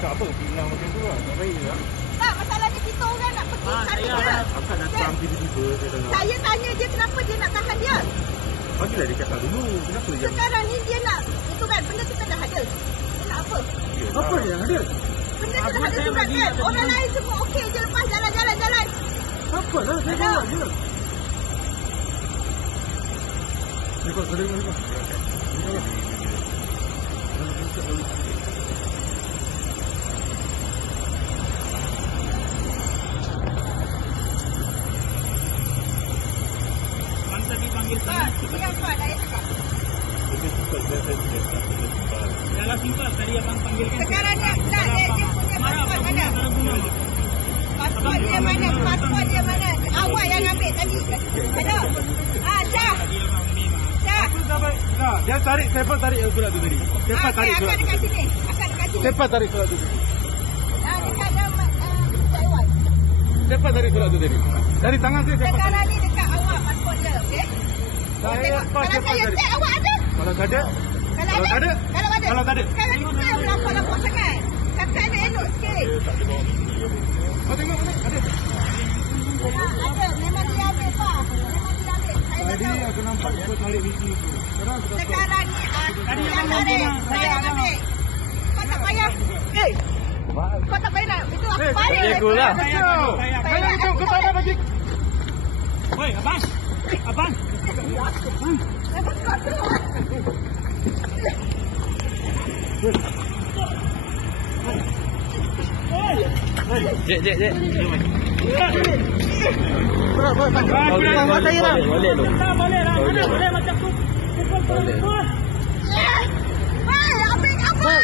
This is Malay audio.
cakap apa? Bilang macam tu lah. Tak baik lah. Tak, masalahnya kita orang nak pergi sana dia. Akak datang tiba-tiba. Saya tanya dia kenapa dia nak tahan dia. Bagilah dia cakap dulu. Kenapa yang... Sekarang ni dia nak, itu kan, benda kita dah ada. Dia nak apa? Apa yang ada? Benda tu dah ada juga kan. Orang lain semua okey je lepas jalan-jalan. Apa lah? Saya bawa je. Ikut, boleh ikut. Masa dipanggil sana. Yang kuat saya cakap. Jalan simpel tadi abang panggilkan. Sekarang dia punya pasport mana? Pasport dia mana? Pasport dia mana? Awak yang ambil tadi. Ada? Syah. Syah. Nah, dia tarik, siapa tarik surat tu tadi? Siapa tarik surat tu? Dekat sini. Dekat sini. Siapa tarik surat tu? Dekat Taiwan. Siapa tarik surat tu tadi? Dari tangan saya siapa? Sekarang ni dekat awak pasport dia, okey? Kalau saya cek awak ada? Kalau tak ada? Kalau tak ada? Kalau tak ada? Sekarang ni saya melapor-lapor sangat. Kakak nak elok sikit. Oh, tengok mana? Ada. Ada. Memang dia ambil, Pak. Memang dia ambil. Saya tak Tadi tahu. aku nampak dia tarik di sini tu. Sekarang ni Tadi yang abang tarik. bilang, Saya yang ambil. Kau tak payah. Kau tak payah nak. Itu aku balik. Aku lah. Saya ikut kepada bagi. Woi, abang. Abang. Memang kau tu. Jek. Boleh lah. Boleh macam tu. Boleh. Hei, ambil apa?